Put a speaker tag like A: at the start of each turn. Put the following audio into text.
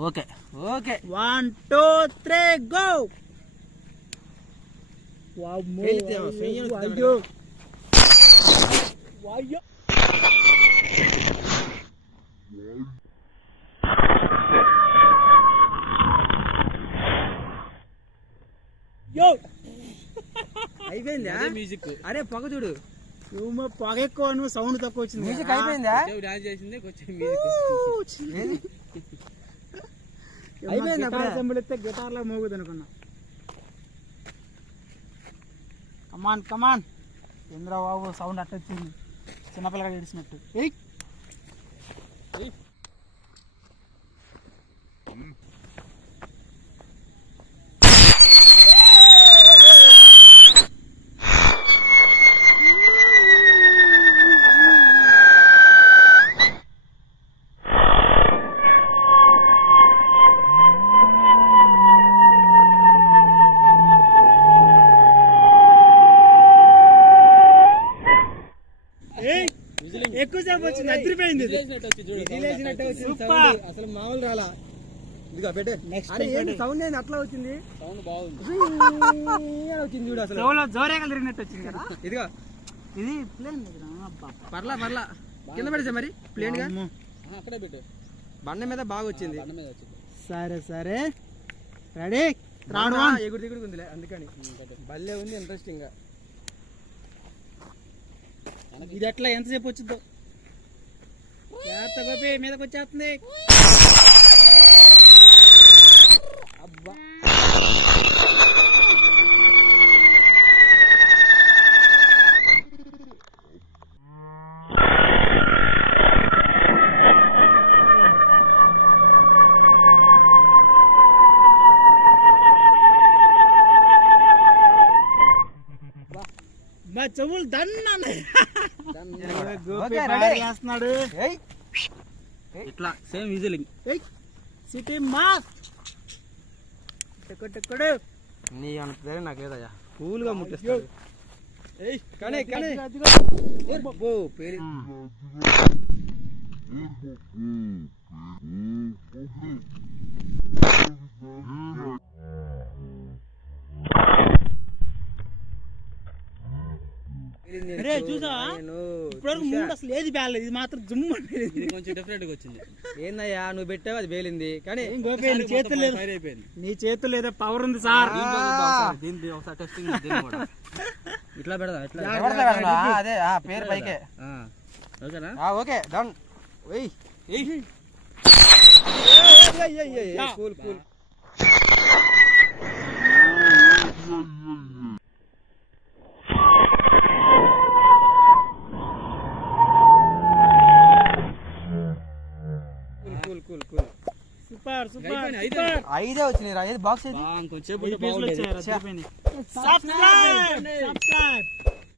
A: Okay okay
B: 1 2 3 go. అయ్యో అయ్యో
A: అయిపోయిందా మ్యూజిక్? అరే పొగ చూడు,
B: నువ్వు పొగ ఎక్కువ, నువ్వు సౌండ్ తక్కువ వచ్చింది.
A: మ్యూజిక్ అయిపోయిందా? డాన్స్ చేసిందే కొంచెం అయిపోయింది.
B: సంబడితే గిటార్ లా మోగుదు అనుకున్నా. కమాన్ కమాన్ చంద్రబాబు, సౌండ్ అట్ట వచ్చింది చిన్నపిల్లగా ఏడిసినట్టు. ఎక్కువసేపు వచ్చింది, అదిరిపోయింది.
A: అసలు మామూలు రాలా. ఇదిగా పెట్టే సౌండ్ ఏంది అట్లా వచ్చింది? సౌండ్ బాగుంది వచ్చింది చూడు. అసలు
B: జోరేగా తిరిగినట్టు వచ్చింది కదా.
A: ఇదిగా
B: ఇది ప్లేన్
A: పర్లా పర్లా కింద పెడితే మరి ప్లేన్ గా అక్కడే పెట్టు. బండ మీద బాగా వచ్చింది.
B: సరే సరే రెడీ.
A: ఎగురు దిగుడు ఉందిలే, అందుకని భలే ఉంది, ఇంట్రెస్టింగ్ గా.
B: ఇది ఎట్లా ఎంతసేపు వచ్చిందో. గోపి మీదకి వచ్చేస్తుంది. అబ్బా మా చెవులు దన్నాడు.
A: ఇట్లా సేమ్ విజిలింగ్.
B: సిటీ మాస్
A: నీ అంత నాకేదయ్యా కూల్ గా ముట్టిస్తాడు. కానీ పేరు
B: చూసా అసలు ఏది బేలేదు, ఇది మాత్రం జుమ్
A: ఇది కొంచెం డిఫరెంట్ గా వచ్చింది. ఏందయ్యా నువ్వు పెట్టావు అది పేలింది, కానీ
B: చేతులు లేదు. నీ చేతులు ఏదో పవర్ ఉంది సార్.
A: ఇట్లా పెడదా? అదే పేరు పైకే. Okay done. Cool cool.
B: Super super.
A: 5 వచ్చినాయి రా. ఏది బాక్స్?
B: కొంచెం